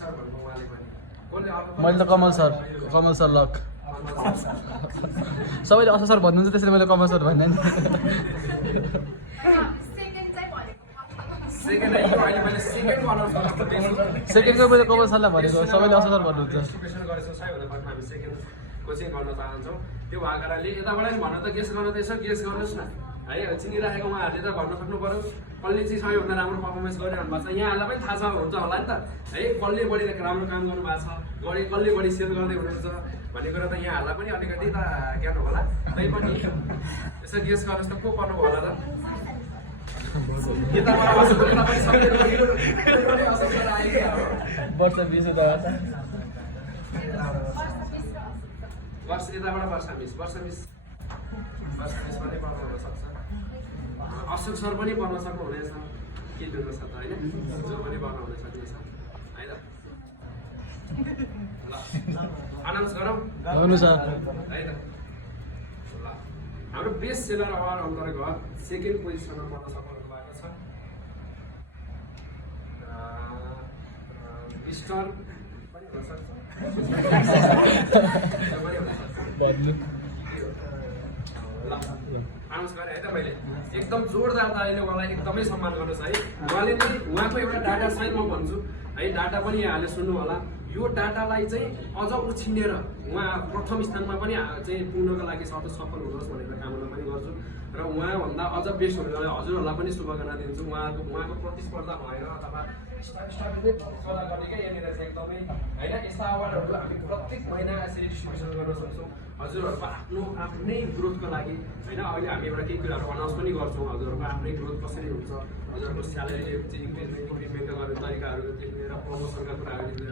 sir भन्नु उहाँले पनि कसले मैले त कमल सर लक सबैले अशोक सर भन्नुहुन्छ त्यसैले मैले कमल सर भन्ने नि सेकेन्ड अहिले मैले सेकेन्ड बनाउँछु सेकेन्डको मैले कमल सरलाई भनेको सबैले अशोक सर भन्नुहुन्छ डिस्ट्रिब्युसन गरेछौँ सबैभन्दा फर्स्ट हामी सेकेन्ड कोचिङ गर्न चाहन्छौँ त्यो भएको कारणले यताबाट भन्न त गेस गर्न त यसो गेस गर्नुहोस् न है चिनिराखेको उहाँहरूले त भन्न सक्नु पऱ्यो कसले चाहिँ सबैभन्दा राम्रो पर्फर्मेन्स गरिरहनु भएको छ यहाँहरूलाई पनि थाहा छ हुन्छ होला नि त है कसले बढी राम्रो काम गर्नुभएको छ कसले बढी सेल गर्दै हुनुहुन्छ भन्ने कुरा त यहाँहरूलाई पनि अलिकति त ज्ञान होला तैपनि यसो गेस गर्नुहोस् त को पर्नु होला त वर्ष 20 वर्ष यताबाट वर्ष मिस पनि पढ्नु हुनसक्छ अशोक सर पनि पढ्न सक्नुहुनेछ के दिनु छ त होइन जो पनि पढ्न हुन सक्नेछ है त ल अनाउन्स गरौँ गर्नु सर है त ल हाम्रो बेस्ट सेलर अवार्ड अन्तर्गत सेकेन्ड पोजिसनमा पढ्न सक्नु भएको छ मिस्टर पनि हुनसक्छ अनाउन्स गरेँ है त मैले एकदम जोरदार तालीले उहाँलाई एकदमै सम्मान गर्नुहोस् है उहाँले पनि उहाँको एउटा डाटा साइन म भन्छु है डाटा पनि यहाँले सुन्नु होला यो डाटालाई चाहिँ अझ उछिनेर उहाँ प्रथम स्थानमा पनि चाहिँ पुग्नको लागि सफल हुनुहोस् भनेर कामना पनि गर्छु र उहाँभन्दा अझ बेस्ट हुनुको लागि हजुरहरूलाई पनि शुभकामना दिन्छु उहाँको प्रतिस्पर्धा भएर अथवा सल्लाह गर्ने क्या यहाँनिर चाहिँ एकदमै होइन यस्ता अवार्डहरू हामी प्रत्येक महिना यसरी डिस्ट्रिब्युसन गर्न सक्छौँ हजुरहरूको आफ्नै ग्रोथको लागि होइन अहिले हामी एउटा केही कुराहरू अनाउन्स पनि गर्छौँ हजुरहरूको आफ्नै ग्रोथ कसरी हुन्छ हजुरहरूको स्यालेरी चाहिँ इन्क्रिमेन्ट गर्ने तरिकाहरूदेखि लिएर प्रमोसनका कुराहरूदेखि लिएर